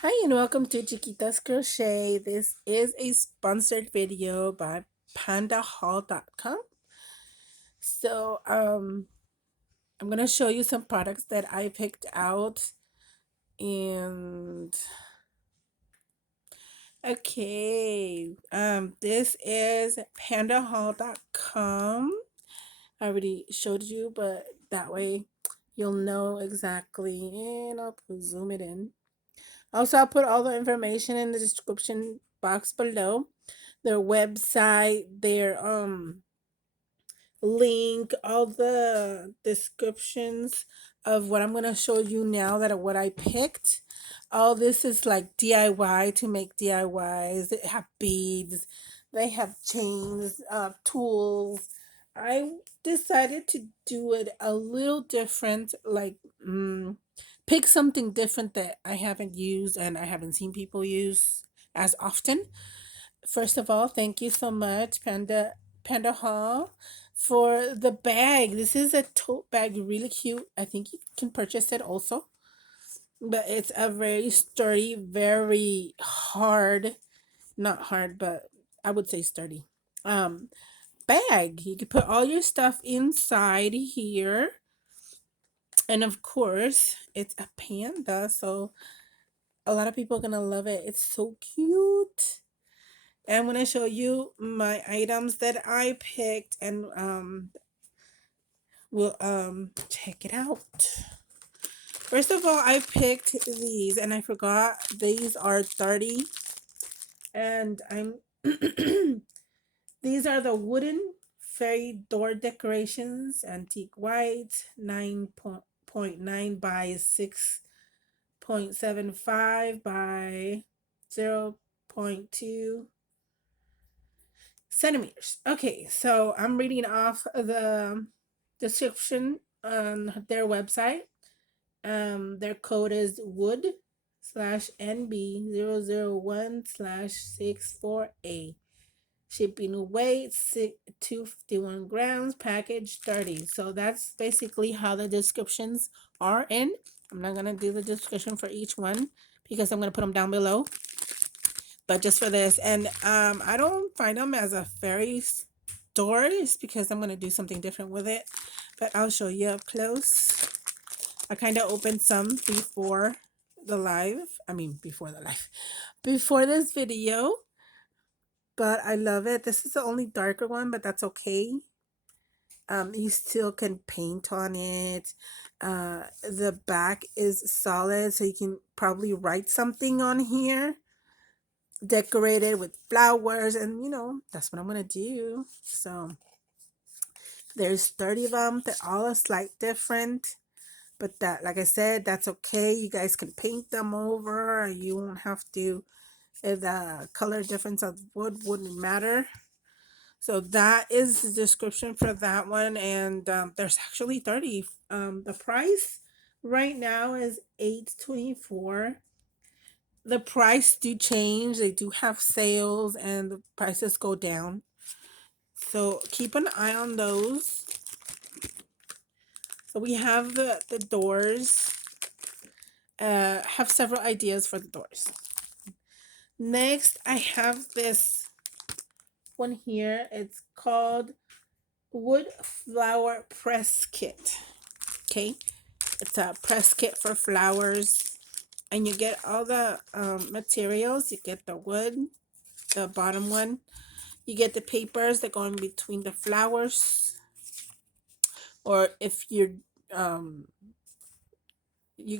Hi and welcome to Chiquita's Crochet. This is a sponsored video by PandaHall.com. So, I'm gonna show you some products that I picked out, and this is PandaHall.com. I already showed you, but that way you'll know exactly. And I'll zoom it in. Also, I'll put all the information in the description box below. Their website, their link, all the descriptions of what I'm gonna show you now that what I picked. All this is like DIY to make DIYs. They have beads, they have chains, tools. I decided to do it a little different, like pick something different that I haven't used and I haven't seen people use as often. First of all, thank you so much, Panda Hall, for the bag. This is a tote bag, really cute. I think you can purchase it also, but it's a very sturdy, very hard, not hard, but I would say sturdy. Um, Bag. You can put all your stuff inside here, and of course, it's a panda, so a lot of people are gonna love it. It's so cute. And I'm gonna show you my items that I picked, and we'll check it out. First of all, I picked these, and I forgot these are 30, and I'm these are the wooden fairy door decorations, antique white, 9.9 by 6.75 by 0.2 centimeters. Okay, so I'm reading off the description on their website. Their code is wood/NB001/64A. Shipping weight 251 grams, package 30. So that's basically how the descriptions are in. I'm not gonna do the description for each one because I'm gonna put them down below, but just for this. And I don't find them as a fairy store. It's because I'm going to do something different with it, but I'll show you up close. I kind of opened some before the live. Before this video, but I love it. This is the only darker one, but that's okay. You still can paint on it. The back is solid, so you can probably write something on here, decorated with flowers, and that's what I'm gonna do. So there's 30 of them. They're all a slight different, but that, like I said, that's okay. You guys can paint them over. You won't have to. The color difference of wood wouldn't matter. So that is the description for that one, and there's actually 30. The price right now is $8.24. The price do change. They do have sales, and the prices go down. So keep an eye on those. So we have the doors. Have several ideas for the doors. Next, I have this one here. It's called Wood Flower Press Kit. Okay, it's a press kit for flowers, and you get all the materials. You get the wood, the bottom one. You get the papers that go in between the flowers, or if you're um you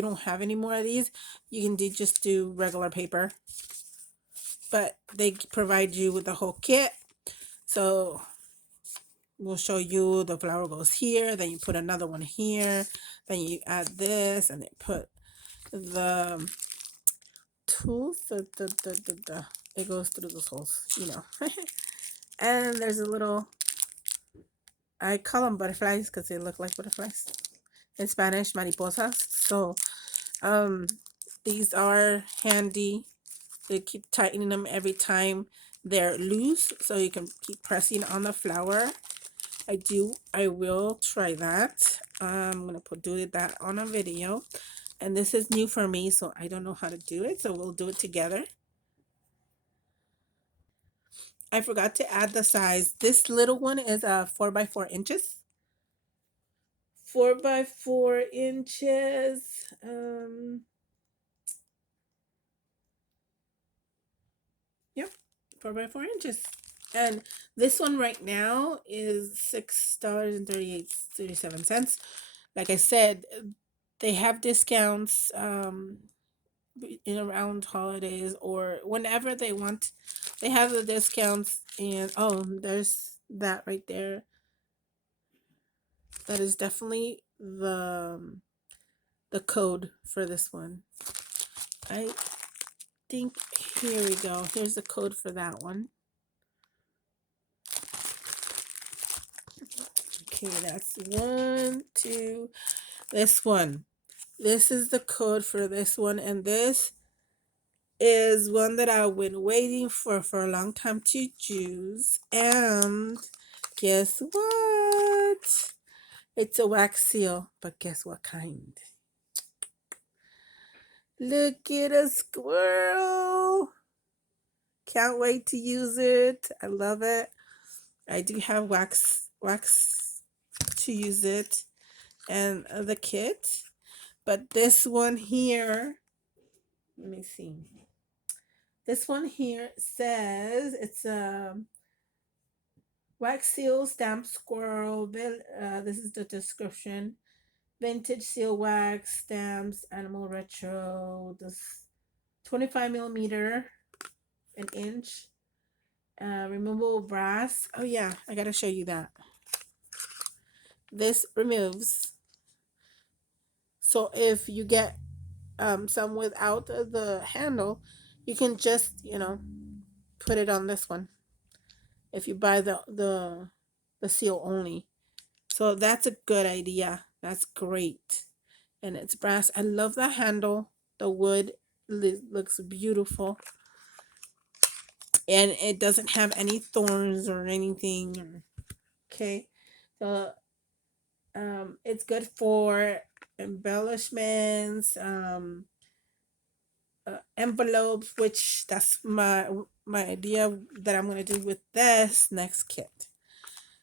don't have any more of these, you can just do regular paper, but they provide you with the whole kit. So we'll show you the flower goes here, then you put another one here, then you add this, and then put the tools. It goes through those holes. And there's a little, I call them butterflies because they look like butterflies in Spanish, mariposas. So these are handy. They keep tightening them every time they're loose, so you can keep pressing on the flower. I will try that. I'm gonna do that on a video. And this is new for me, so I don't know how to do it. So we'll do it together. I forgot to add the size. This little one is 4 by 4 inches. 4 by 4 inches. Yep, 4 by 4 inches. And this one right now is $6.37. Like I said, they have discounts in around holidays or whenever they want. They have the discounts, and oh, there's that right there. That is definitely the code for this one. I think here we go. Here's the code for that one. Okay, that's 1, 2. This one. This is the code for this one, and this is one that I've been waiting for a long time to use. And guess what? It's a wax seal, but guess what kind? Look at a squirrel. Can't wait to use it. I love it. I do have wax to use it and the kit. But this one here, let me see. This one here says it's a wax seal stamp squirrel. This is the description. Vintage seal wax stamps, animal retro. This 25 millimeter, an inch. Removable brass. Oh yeah, I gotta show you that. This removes. So if you get some without the handle, you can just put it on this one. If you buy the seal only, so that's a good idea. That's great, and it's brass. I love the handle. The wood looks beautiful, and it doesn't have any thorns or anything. Okay, so it's good for embellishments, envelopes, which that's my idea that I'm going to do with this next kit.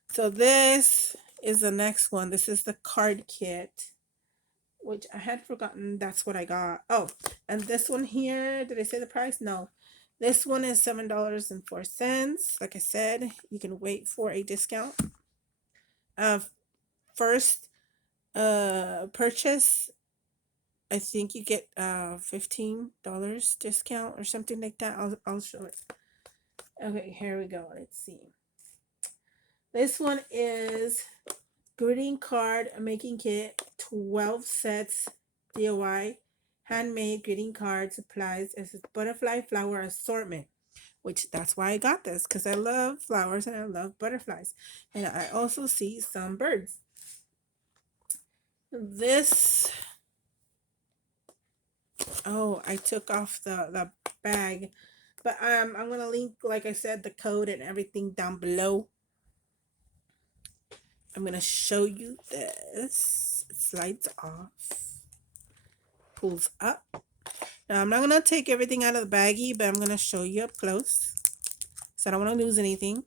So this is the next one. This is the card kit, which I had forgotten that's what I got. Oh, and this one here, did I say the price? No. This one is $7.04. Like I said, you can wait for a discount. First purchase, I think you get $15 discount or something like that. I'll show it. Okay, here we go. Let's see. This one is greeting card making kit, 12 sets, DIY, handmade greeting card supplies. It's a butterfly flower assortment, which that's why I got this, because I love flowers and I love butterflies. And I also see some birds. This, oh, I took off the bag, but I'm gonna link, like I said, the code and everything down below. I'm gonna show you this. It slides off, pulls up. Now I'm not gonna take everything out of the baggie, but I'm gonna show you up close, so I don't want to lose anything.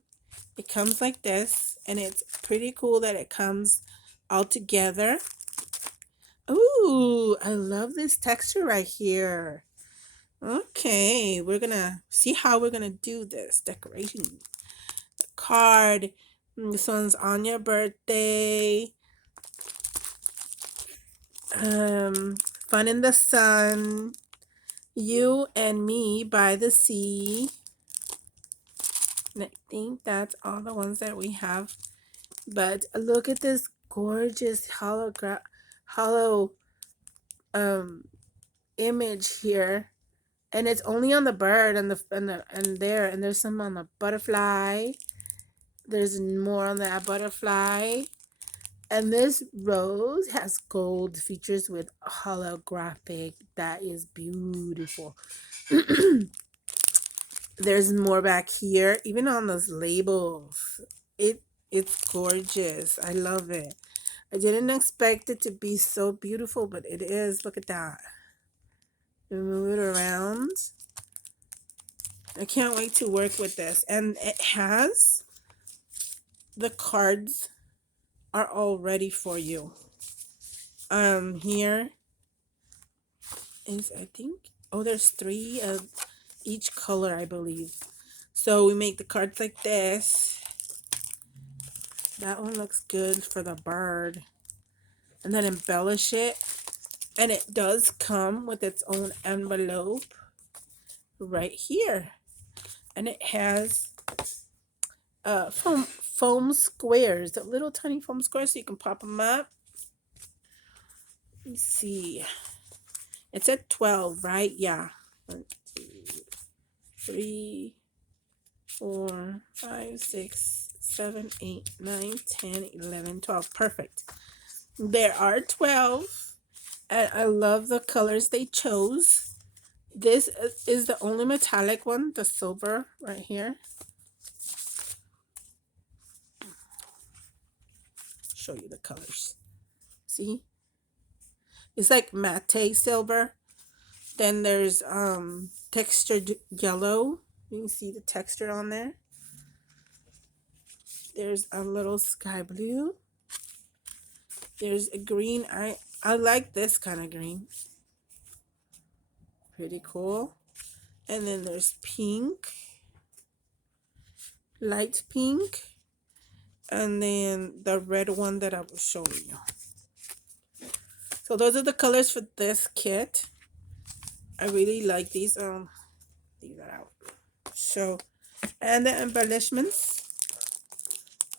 It comes like this, and it's pretty cool that it comes all together. Ooh, I love this texture right here. Okay, we're gonna see how we're gonna do this decoration card. This one's on your birthday. Fun in the sun. You and me by the sea. And I think that's all the ones that we have. But look at this gorgeous hollow image here. And it's only on the bird and there's some on the butterfly. There's more on that butterfly. And this rose has gold features with holographic. That is beautiful. There's more back here, even on those labels. It's gorgeous. I love it. I didn't expect it to be so beautiful, but it is. Look at that. You move it around. I can't wait to work with this. And it has the cards are all ready for you. Here is, I think, oh, there's 3 of each color, I believe. So we make the cards like this. That one looks good for the bird. And then embellish it. And it does come with its own envelope right here. And it has foam squares, the little tiny foam squares, so you can pop them up. Let's see. It's at 12, right? Yeah. 1, 2, 3, 4, 5, 6, 7, 8, 9, 10, 11, 12. Perfect. There are 12. And I love the colors they chose. This is the only metallic one, the silver right here. Show you the colors. See? It's like matte silver. Then there's textured yellow. You can see the texture on there. There's a little sky blue. There's a green. I like this kind of green. Pretty cool. And then there's pink. Light pink. And then the red one that I was showing you. So those are the colors for this kit. I really like these. These are out. So, and the embellishments.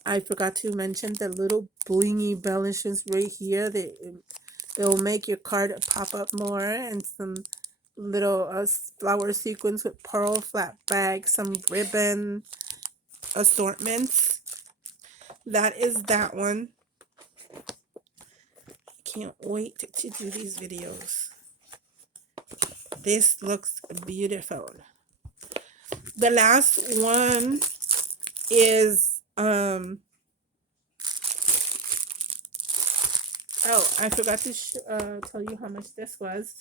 I forgot to mention the little blingy embellishments right here. They'll make your card pop up more, and some little flower sequins with pearl flat bag, some ribbon assortments. That is that one. Can't wait to do these videos. This looks beautiful. The last one is oh, I forgot to tell you how much this was.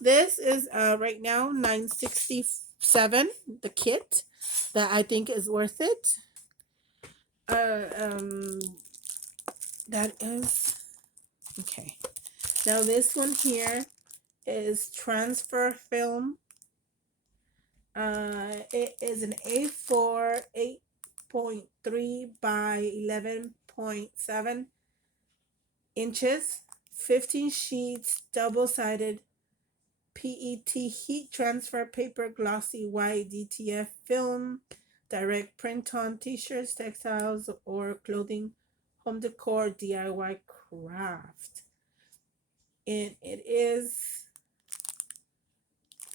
This is right now $9.67, the kit, that I think is worth it. That is okay. Now this one here is transfer film. It is an A4 8.3 by 11.7 inches, 15 sheets, double-sided PET heat transfer paper, glossy white DTF film, direct print on t-shirts, textiles, or clothing, home decor, DIY craft. And it is,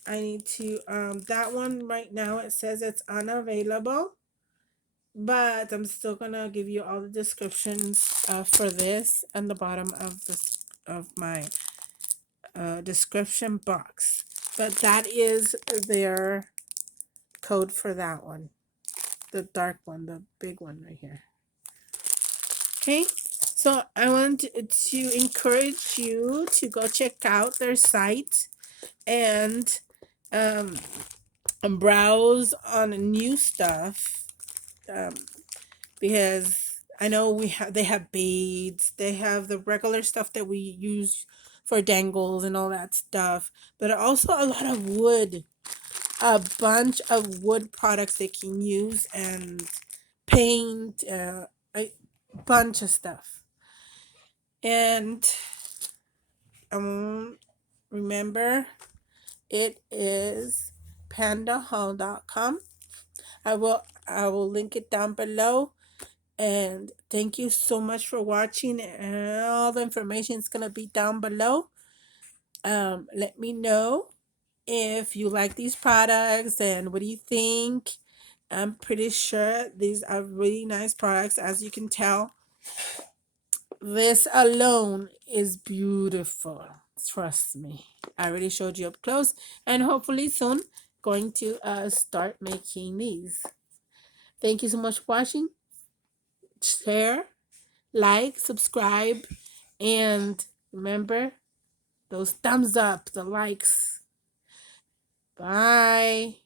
I need to, that one right now, it says it's unavailable, but I'm still gonna give you all the descriptions for this and the bottom of this, of my description box. But that is their code for that one, the dark one, the big one right here. Okay, so I want to encourage you to go check out their site and browse on new stuff, because I know they have beads, they have the regular stuff that we use for dangles and all that stuff, but also a lot of wood, a bunch of wood products they can use, and paint, a bunch of stuff. And remember, it is PandaHall.com. I will link it down below. And thank you so much for watching. And all the information is gonna be down below. Let me know if you like these products and what do you think. I'm pretty sure these are really nice products. As you can tell, this alone is beautiful. Trust me. I already showed you up close, and hopefully soon going to start making these. Thank you so much for watching. Share, like, subscribe, And remember those thumbs up, the likes. Bye.